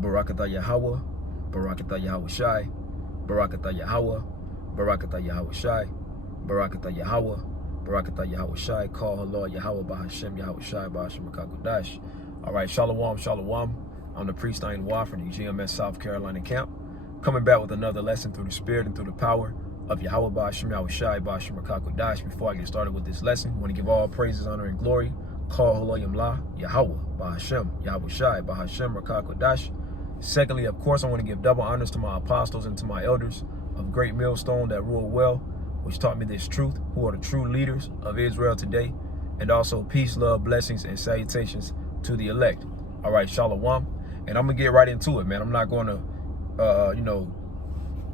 Barakatah Yahawah, Barakatah Yahawashi, Barakatah Yahawah, Barakatah Yahawashi, Barakatah Yahawah, Barakatah Yahawashi, call halal Yahawah BAHASHAM, Yahawashi, BAHASHAM, QADASH. All right, Shalom, Shalom. I'm the priest YAHAWAH from the GMS South Carolina camp, coming back with another lesson through the spirit and through the power of Yahawah BAHASHAM, Yahawashi, BAHASHAM, QADASH. Before I get started with this lesson, I want to give all praises, honor, and glory. Call halal Yahawah BAHASHAM, Yahawashi, BAHASHAM, QADASH. Secondly, of course, I want to give double honors to my apostles and to my elders of great millstone that rule well, which taught me this truth, who are the true leaders of Israel today, and also peace, love, blessings, and salutations to the elect. All right, Shalom, and I'm gonna get right into it, man. I'm not gonna,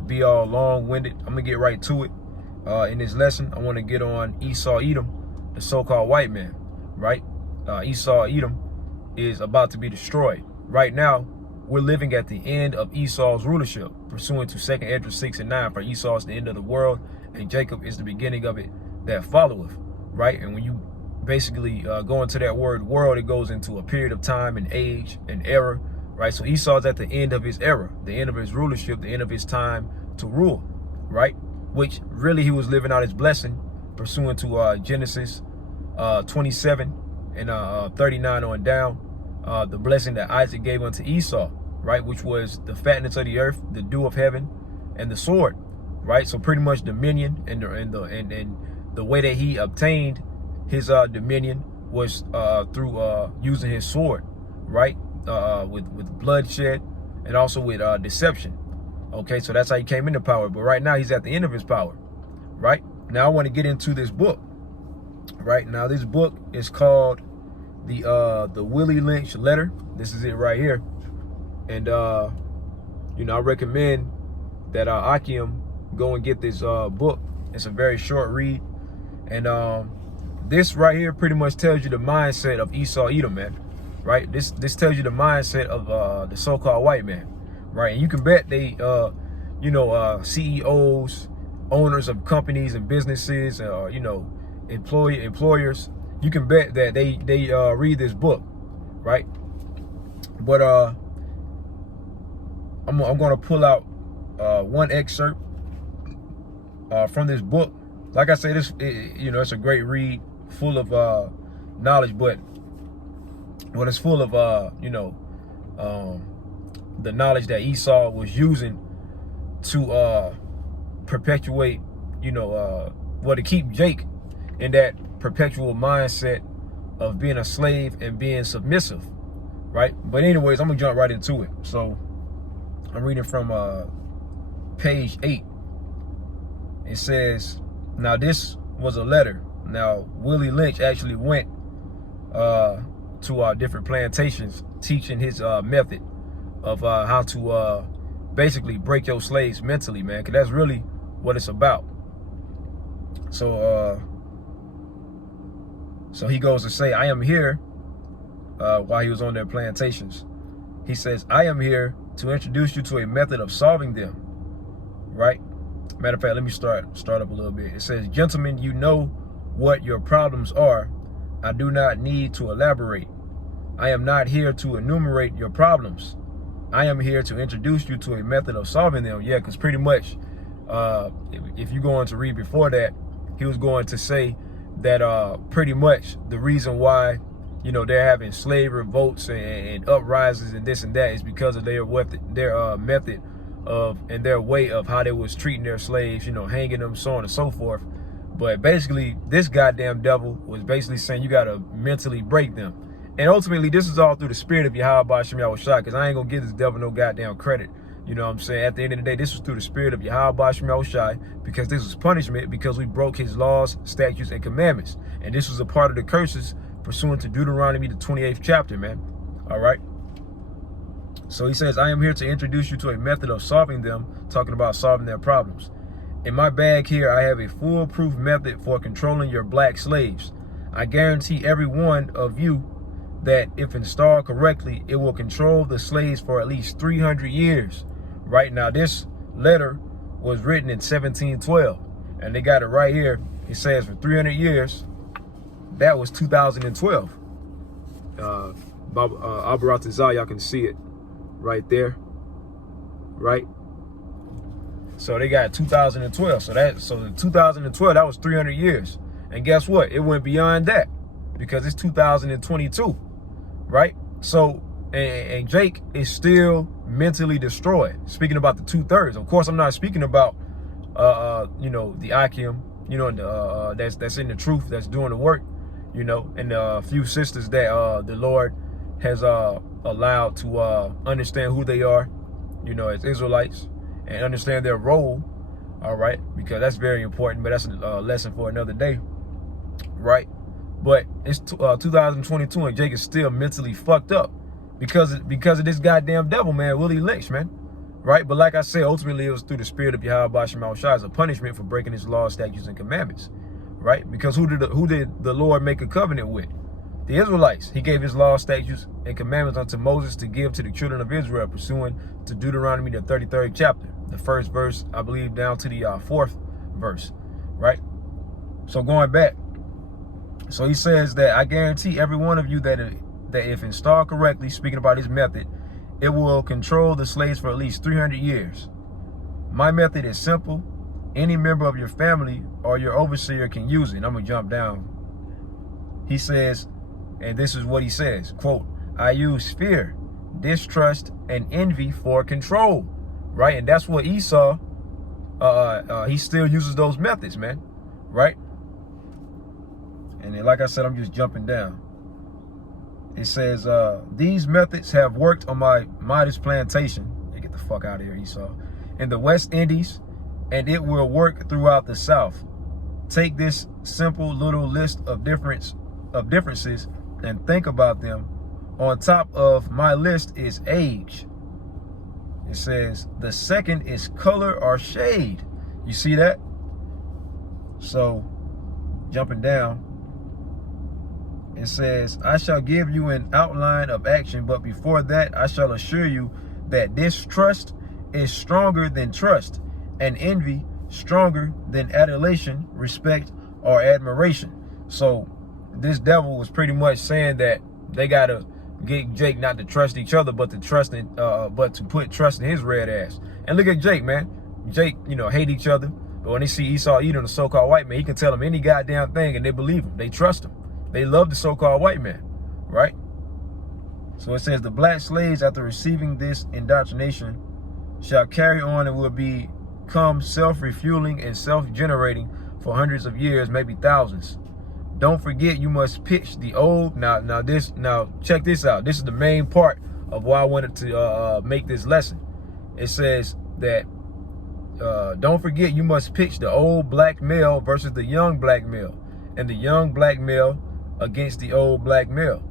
be all long-winded. I'm gonna get right to it. In this lesson, I want to get on Esau Edom, the so-called white man, right? Esau Edom is about to be destroyed. Right now, we're living at the end of Esau's rulership, pursuant to 2 Esdras 6 and 9. For Esau is the end of the world, and Jacob is the beginning of it that followeth, right? And when you basically go into that word world, it goes into a period of time and age and era, right? So Esau's at the end of his era, the end of his rulership, the end of his time to rule, right? Which really he was living out his blessing, pursuant to Genesis 27 and 39 on down, the blessing that Isaac gave unto Esau, right? Which was the fatness of the earth, the dew of heaven, and the sword, right? So pretty much dominion and the way that he obtained his dominion was through using his sword, right? With bloodshed and also with deception. Okay, so that's how he came into power. But right now he's at the end of his power, right? Now I want to get into this book. Right now, this book is called the Willie Lynch Letter. This is it right here. And I recommend that Akim go and get this book. It's a very short read, and this right here pretty much tells you the mindset of Esau Edom, man. Right? This tells you the mindset of the so-called white man, right? And you can bet they CEOs, owners of companies and businesses, employers, you can bet that they read this book, right? But I'm going to pull out one excerpt from this book. Like I said, it's a great read, full of knowledge, but it's full of the knowledge that Esau was using to perpetuate, to keep Jake in that perpetual mindset of being a slave and being submissive, right? But anyways, I'm gonna jump right into it. So I'm reading from page 8. It says, now this was a letter. Now Willie Lynch actually went to our different plantations, teaching his method of how to basically break your slaves mentally, man, because that's really what it's about. So so he goes to say, I am here, while he was on their plantations. He says, I am here to introduce you to a method of solving them, right? Matter of fact, let me start up a little bit. It says, gentlemen, you know what your problems are. I do not need to elaborate. I am not here to enumerate your problems. I am here to introduce you to a method of solving them. Yeah, because pretty much, if you go on to read before that, he was going to say that pretty much the reason why they're having slave revolts and uprisings and this and that is because of their method of and their way of how they was treating their slaves, hanging them, so on and so forth. But basically, this goddamn devil was basically saying you gotta mentally break them. And ultimately, this is all through the spirit of Yahawah BAHASHAM, Yahawashi, because I ain't gonna give this devil no goddamn credit. You know what I'm saying? At the end of the day, this was through the spirit of Yahawah BAHASHAM, Yahawashi, because this was punishment because we broke his laws, statutes, and commandments. And this was a part of the curses pursuant to Deuteronomy, the 28th chapter, man. All right? So he says, I am here to introduce you to a method of solving them, talking about solving their problems. In my bag here, I have a foolproof method for controlling your black slaves. I guarantee every one of you that if installed correctly, it will control the slaves for at least 300 years. Right now, this letter was written in 1712, and they got it right here. It says for 300 years. That was 2012. Abaratazah, y'all can see it. right there, right? So they got 2012. So in 2012, that was 300 years. And guess what? It went beyond that because it's 2022, right? So, and Jake is still mentally destroyed. Speaking about the 2/3, of course, I'm not speaking about, you know, the Akim, you know, that's in the truth, that's doing the work, you know, and a few sisters that the Lord has allowed to understand who they are, you know, as Israelites, and understand their role, all right, because that's very important, but that's a lesson for another day, right? But it's 2022 and Jake is still mentally fucked up because of this goddamn devil, man, Willie Lynch, man, right? But like I said, ultimately it was through the spirit of YAHAWASHI as a punishment for breaking his laws, statutes, and commandments, right? Because who did the Lord make a covenant with? The Israelites. He gave his laws, statutes, and commandments unto Moses to give to the children of Israel, pursuant to Deuteronomy, the 33rd chapter, the first verse, I believe, down to the 4th verse, right? So going back, so he says that I guarantee every one of you that if installed correctly, speaking about his method, it will control the slaves for at least 300 years. My method is simple. Any member of your family or your overseer can use it. And I'm going to jump down. He says, and this is what he says, quote, I use fear, distrust, and envy for control, right? And that's what Esau, he still uses those methods, man, right? And then, like I said, I'm just jumping down. It says, these methods have worked on my modest plantation. Hey, get the fuck out of here, Esau. In the West Indies, and it will work throughout the South. Take this simple little list of differences and think about them. On top of my list is age. It says the second is color or shade. You see that? So, jumping down, it says, I shall give you an outline of action, but before that, I shall assure you that distrust is stronger than trust, and envy stronger than adulation, respect, or admiration. So this devil was pretty much saying that they gotta get Jake not to trust each other, but to trust in, but to put trust in his red ass. And look at Jake, man. Jake, you know, hate each other, but when they see Esau eating the so-called white man, he can tell them any goddamn thing, and they believe him. They trust him. They love the so-called white man, right? So it says the black slaves, after receiving this indoctrination, shall carry on and will become self-refueling and self-generating for hundreds of years, maybe thousands. Don't forget, you must pitch the old. Now check this out. This is the main part of why I wanted to make this lesson. It says that don't forget, you must pitch the old black male versus the young black male, and the young black male against the old black male.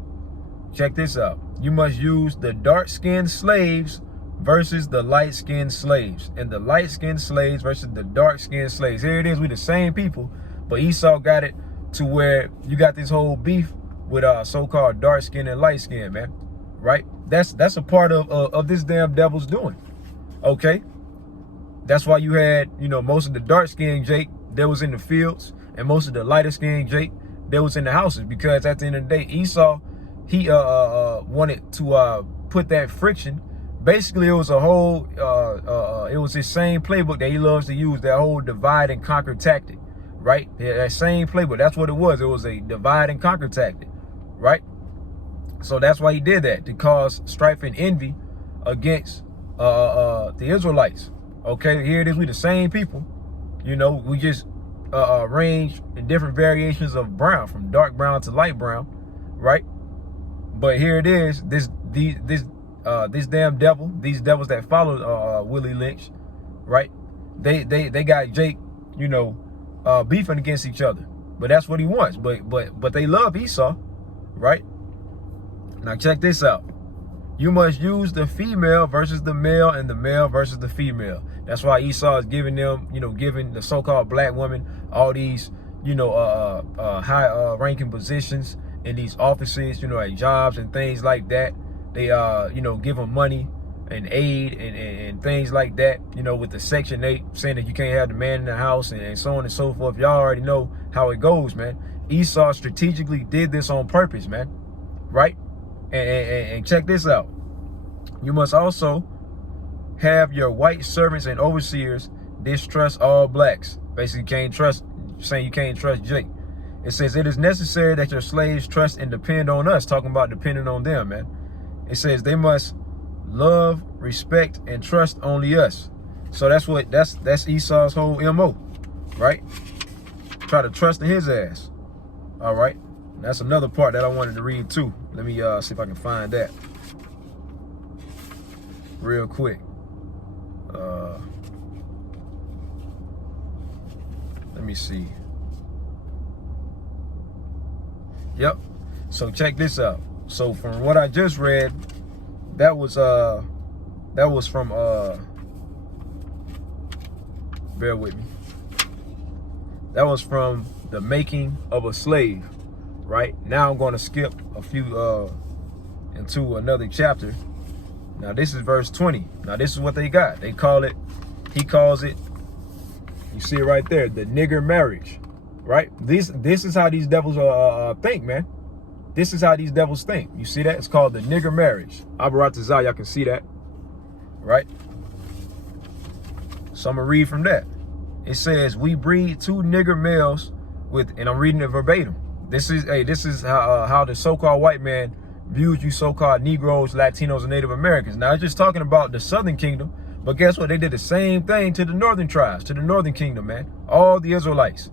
Check this out. You must use the dark-skinned slaves versus the light-skinned slaves, and the light-skinned slaves versus the dark-skinned slaves. Here it is, we the same people, but Esau got it to where you got this whole beef with so-called dark-skinned and light-skinned, man, right? That's a part of this damn devil's doing, okay? That's why you had, you know, most of the dark-skinned Jake that was in the fields, and most of the lighter-skinned Jake that was in the houses, because at the end of the day, Esau, he wanted to put that friction. Basically, it was a whole, it was his same playbook that he loves to use, that whole divide and conquer tactic, right? Yeah, that same playbook, that's what it was. It was a divide and conquer tactic, right? So that's why he did that, to cause strife and envy against the Israelites. Okay, here it is, we the same people, you know, we just range in different variations of brown, from dark brown to light brown, right? But here it is, this damn devil, these devils that followed Willie Lynch, right? They got Jake, you know, beefing against each other, but that's what he wants. But they love Esau, right? Now check this out. You must use the female versus the male, and the male versus the female. That's why Esau is giving them, you know, giving the so-called black women all these, you know, high ranking positions in these offices, you know, at jobs and things like that. They, you know, give them money and aid and things like that, you know, with the Section 8, saying that you can't have the man in the house and so on and so forth. Y'all already know how it goes, man. Esau strategically did this on purpose, man, right? And check this out. You must also have your white servants and overseers distrust all blacks. Basically, can't trust, saying you can't trust Jake. It says it is necessary that your slaves trust and depend on us. Talking about depending on them, man. It says they must love, respect, and trust only us. So that's Esau's whole MO, right? Try to trust in his ass. All right. That's another part that I wanted to read too. Let me see if I can find that real quick. Let me see. Yep. So check this out. So from what I just read, that was from bear with me. That was from The Making of a Slave. Right now I'm going to skip a few into another chapter. Now this is verse 20. Now this is what they got. They call it, he calls it, you see it right there, the nigger marriage. Right? This is how these devils think, man. This is how these devils think. You see that? It's called the nigger marriage. Abaratazah, y'all can see that. Right? So I'm gonna read from that. It says, we breed 2 nigger males with, and I'm reading it verbatim. This is how the so-called white man views you so-called Negroes, Latinos, and Native Americans. Now, it's just talking about the Southern Kingdom, but guess what? They did the same thing to the Northern tribes, to the Northern Kingdom, man. All the Israelites.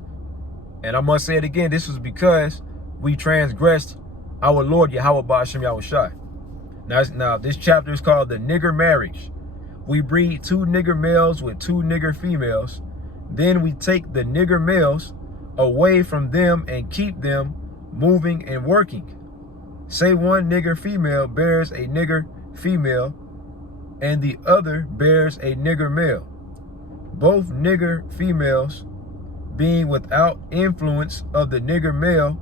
And I must say it again, this was because we transgressed our Lord YAHAWAH BAHASHAM YAHWASHI. Now, this chapter is called the nigger marriage. We breed 2 nigger males with 2 nigger females. Then we take the nigger males away from them and keep them moving and working. Say one nigger female bears a nigger female and the other bears a nigger male. Both nigger females being without influence of the nigger male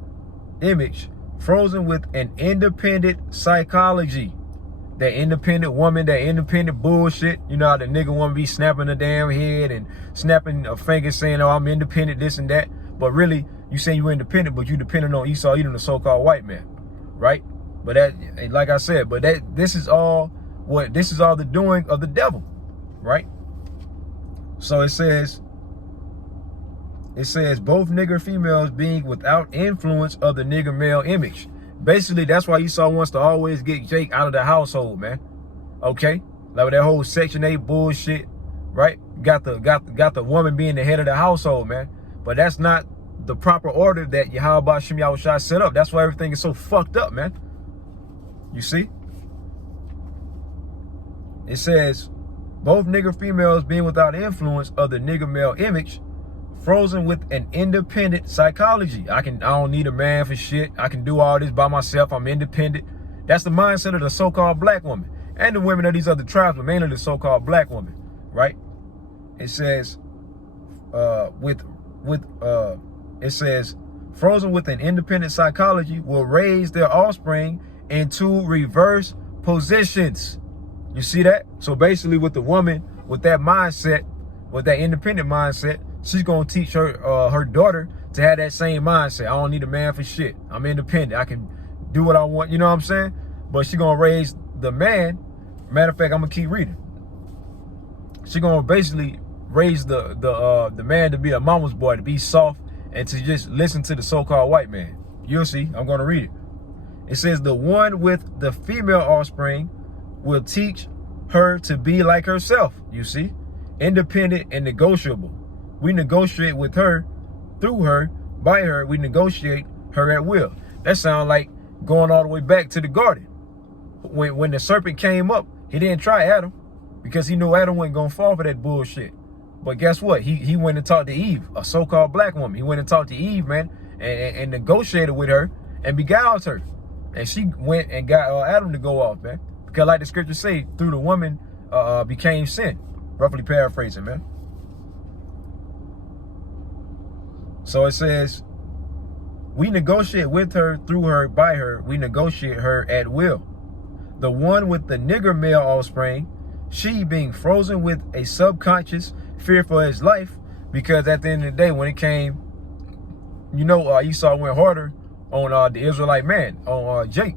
image, frozen with an independent psychology. That independent woman, that independent bullshit. You know how the nigger woman be snapping a damn head and snapping a finger saying, oh, I'm independent, this and that. But really, you say you're independent, but you dependent on Esau, even the so-called white man, right? But that, like I said, but this is all the doing of the devil, right? So it says both nigger females being without influence of the nigger male image. Basically, that's why Esau wants to always get Jake out of the household, man. Okay, like that whole Section 8 bullshit, right? Got the woman being the head of the household, man. But that's not the proper order that YAHAWAH BAHASHAM YAHWASHI set up. That's why everything is so fucked up, man. You see? It says, both nigger females being without influence of the nigger male image, frozen with an independent psychology. I don't need a man for shit. I can do all this by myself. I'm independent. That's the mindset of the so-called black woman and the women of these other tribes, but mainly the so-called black woman, right? It says, it says, frozen with an independent psychology will raise their offspring into reverse positions. You see that? So basically with the woman, with that mindset, with that independent mindset, she's going to teach her daughter to have that same mindset. I don't need a man for shit. I'm independent. I can do what I want. You know what I'm saying? But she's going to raise the man. Matter of fact, I'm going to keep reading. She's going to basically raise the man to be a mama's boy, to be soft, and to just listen to the so-called white man. You'll see. I'm going to read it. It says, the one with the female offspring will teach her to be like herself. You see? Independent and negotiable. We negotiate with her, through her, by her. We negotiate her at will. That sounds like going all the way back to the garden. When the serpent came up, he didn't try Adam because he knew Adam wasn't going to fall for that bullshit. But guess what? He went and talked to Eve, a so-called black woman. He went and talked to Eve, man, and negotiated with her and beguiled her. And she went and got Adam to go off, man. Because like the scriptures say, through the woman became sin. Roughly paraphrasing, man. So it says, we negotiate with her, through her, by her. We negotiate her at will. The one with the nigger male offspring, she being frozen with a subconscious fear for his life, because at the end of the day, when it came, you know, Esau went harder on the Israelite man, on Jake,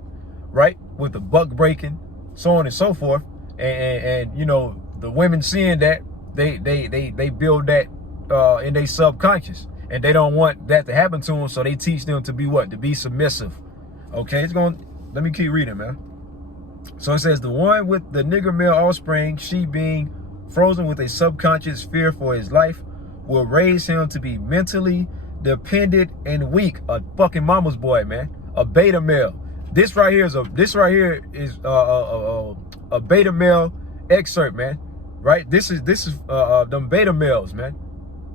right? With the buck breaking, so on and so forth. and you know, the women seeing that, they build that in their subconscious, and they don't want that to happen to them, so they teach them to be what? To be submissive. Okay, let me keep reading, man. So it says, the one with the nigger male offspring, she being frozen with a subconscious fear for his life, will raise him to be mentally dependent and weak. A fucking mama's boy, man. A beta male. This right here is a beta male excerpt, man. Right? This is them beta males, man.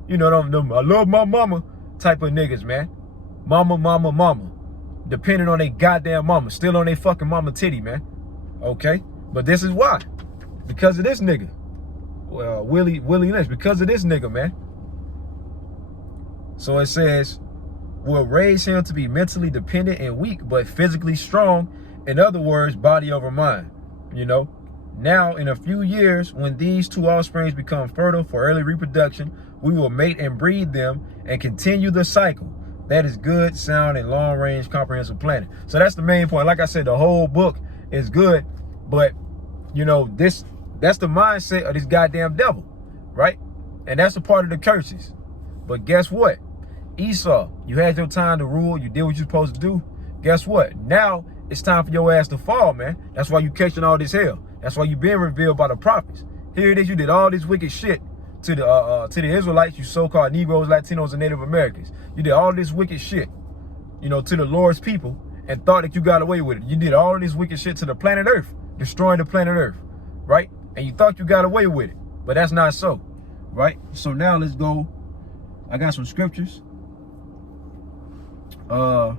You know, them I love my mama type of niggas, man. Mama. Depending on their goddamn mama. Still on their fucking mama titty, man. Okay? But this is why. Because of this nigga. Well, Willie Lynch. Because of this nigga, man. So it says, will raise him to be mentally dependent and weak, but physically strong. In other words, body over mind. You know? Now, in a few years, when these two offsprings become fertile for early reproduction, we will mate and breed them and continue the cycle. That is good, sound, and long-range comprehensive planning. So that's the main point. Like I said, the whole book is good, but, you know, that's the mindset of this goddamn devil, right? And that's a part of the curses. But guess what? Esau, you had your time to rule. You did what you're supposed to do. Guess what? Now it's time for your ass to fall, man. That's why you catching all this hell. That's why you being revealed by the prophets. Here it is. You did all this wicked shit to the Israelites, you so-called Negroes, Latinos, and Native Americans. You did all this wicked shit, you know, to the Lord's people, and thought that you got away with it. You did all of this wicked shit to the planet Earth, destroying the planet Earth, right? And you thought you got away with it, but that's not so, right? So now let's go. I got some scriptures. So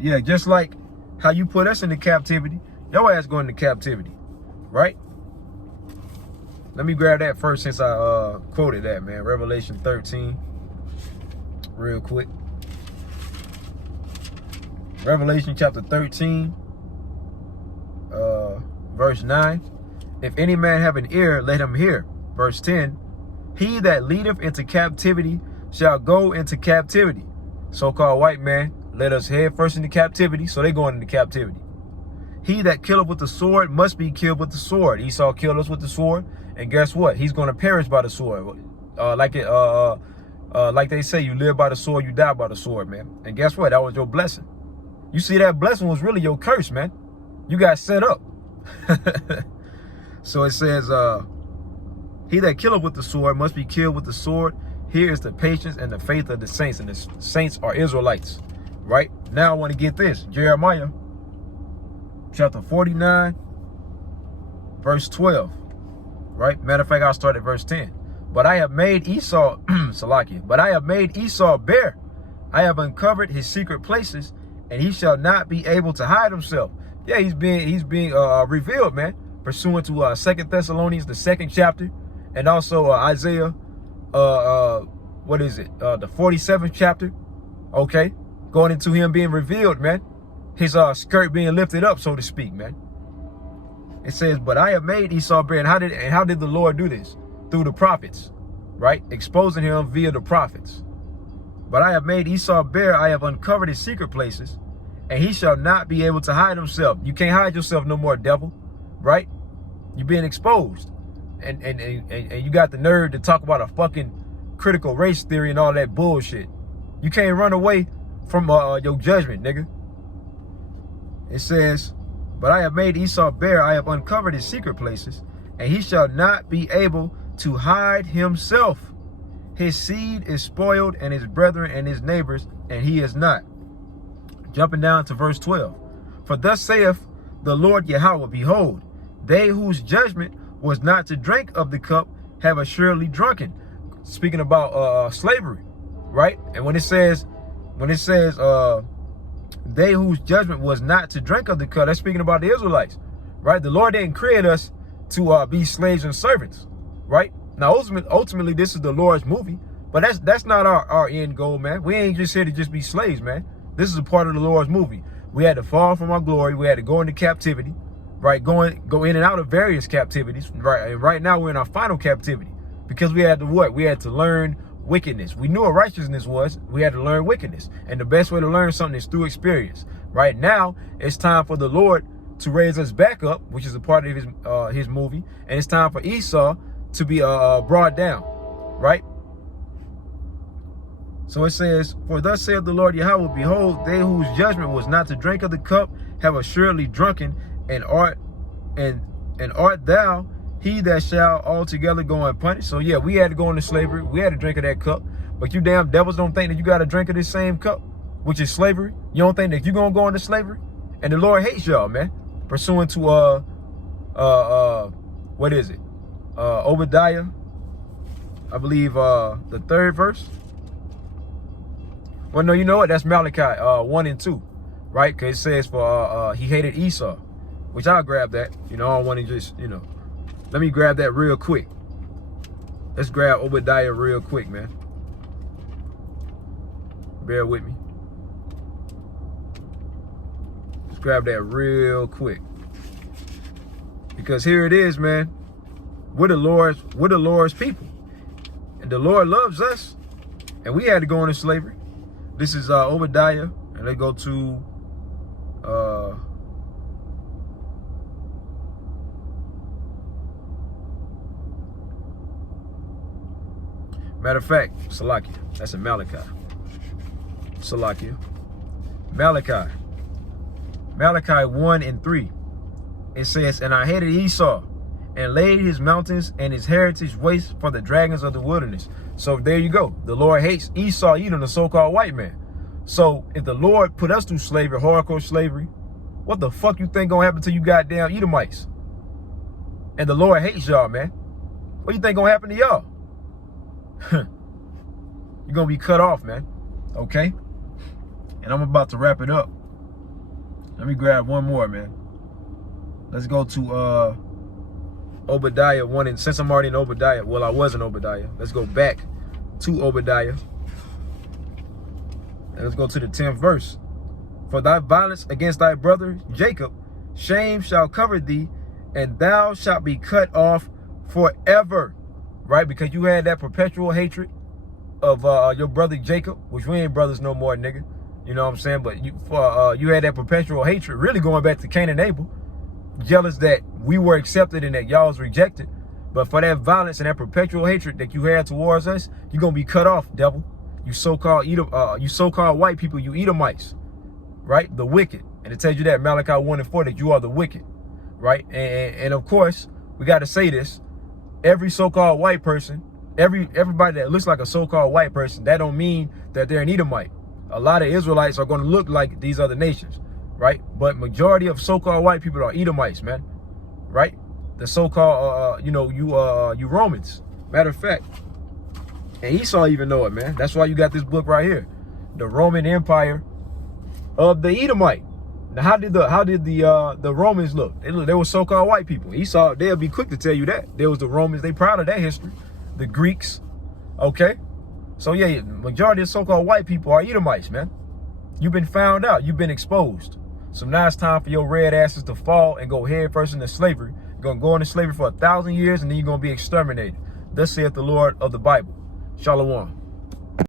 yeah, just like how you put us into captivity, your ass going into captivity, right? Let me grab that first since I quoted that, man. Revelation 13, real quick. Revelation chapter 13, verse 9. If any man have an ear, let him hear. Verse 10. He that leadeth into captivity shall go into captivity. So-called white man led us head first into captivity, so they going into captivity. He that killeth with the sword must be killed with the sword. Esau killed us with the sword, and guess what? He's going to perish by the sword. Like they say, you live by the sword, you die by the sword, man. And guess what? That was your blessing. You see, that blessing was really your curse, man. You got set up. So it says, he that killeth with the sword must be killed with the sword. Here is the patience and the faith of the saints, and the saints are Israelites, right? Now I want to get this. Jeremiah chapter 49, verse 12, right? Matter of fact, I'll start at verse 10. But I have made Esau, Salakia, but I have made Esau bare. I have uncovered his secret places, and he shall not be able to hide himself. Yeah, he's being revealed, man, pursuant to 2 Thessalonians, the 2nd chapter, and also Isaiah, what is it? The 47th chapter. Okay, going into him being revealed, man. His skirt being lifted up, so to speak, man. It says, but I have made Esau bare. And how did the Lord do this? Through the prophets, right? Exposing him via the prophets. But I have made Esau bare. I have uncovered his secret places, and he shall not be able to hide himself. You can't hide yourself no more, devil, right? You're being exposed. And you got the nerve to talk about a fucking critical race theory and all that bullshit. You can't run away from your judgment, nigga. It says, but I have made Esau bare. I have uncovered his secret places, and he shall not be able to hide himself. His seed is spoiled, and his brethren and his neighbors, and he is not. Jumping down to verse 12. For thus saith the Lord Yahawah, behold, they whose judgment was not to drink of the cup have assuredly drunken. Speaking about slavery, right? And when it says they whose judgment was not to drink of the cup, that's speaking about the Israelites, right? The Lord didn't create us to be slaves and servants, right? Now, ultimately, this is the Lord's movie, but that's not our end goal, man. We ain't just here to just be slaves, man. This is a part of the Lord's movie. We had to fall from our glory. We had to go into captivity, right? Go in and out of various captivities, right? And right now we're in our final captivity because we had to what? We had to learn wickedness. We knew what righteousness was. We had to learn wickedness. And the best way to learn something is through experience. Right now, it's time for the Lord to raise us back up, which is a part of his movie, and it's time for Esau to be brought down, right? So it says, for thus saith the Lord Yahweh, behold, they whose judgment was not to drink of the cup have assuredly drunken, and art thou he that shall altogether go unpunished. So yeah, we had to go into slavery. We had to drink of that cup. But you damn devils don't think that you got to drink of this same cup, which is slavery. You don't think that you're going to go into slavery? And the Lord hates y'all, man. Pursuant to, what is it? Obadiah, I believe, the 3rd verse. Well, no, you know what? That's Malachi 1 and 2, right? Because it says for he hated Esau, which I'll grab that. You know, I don't want to just, you know, let me grab that real quick. Let's grab Obadiah real quick, man. Bear with me. Let's grab that real quick. Because here it is, man. We're the Lord's people. And the Lord loves us. And we had to go into slavery. This is Obadiah. And let's go to matter of fact, Salakia. That's in Malachi. Salakia. Malachi 1 and 3. It says, and I hated Esau, and laid his mountains and his heritage waste for the dragons of the wilderness. So there you go. The Lord hates Esau, Edom, the so-called white man. So if the Lord put us through slavery, hardcore slavery, what the fuck you think gonna happen to you goddamn Edomites? And the Lord hates y'all, man. What you think gonna happen to y'all? You're gonna be cut off, man. Okay? And I'm about to wrap it up. Let me grab one more, man. Let's go to Obadiah 1, and since I'm already in Obadiah, well, I was in Obadiah. Let's go back to Obadiah. And let's go to the 10th verse. For thy violence against thy brother Jacob, shame shall cover thee, and thou shalt be cut off forever. Right? Because you had that perpetual hatred of your brother Jacob, which we ain't brothers no more, nigga. You know what I'm saying? But you had that perpetual hatred, really going back to Cain and Abel. Jealous that we were accepted and that y'all was rejected. But for that violence and that perpetual hatred that you had towards us, you're gonna be cut off, devil. You so-called white people, you Edomites, right? The wicked. And it tells you that, Malachi 1 and 4, that you are the wicked, right? And of course, we got to say this. Every so-called white person, everybody that looks like a so-called white person, that don't mean that they're an Edomite. A lot of Israelites are going to look like these other nations, right? But majority of so-called white people are Edomites, man, right? The so-called, you Romans. Matter of fact, and Esau even know it, man. That's why you got this book right here, the Roman Empire of the Edomite. Now, how did the Romans look? They were so-called white people. Esau, they'll be quick to tell you that. There was the Romans. They proud of that history. The Greeks, okay? So yeah, majority of so-called white people are Edomites, man. You've been found out. You've been exposed. So now it's time for your red asses to fall and go head first into slavery. You're going to go into slavery for 1,000 years and then you're going to be exterminated. Thus saith the Lord of the Bible. Shalom.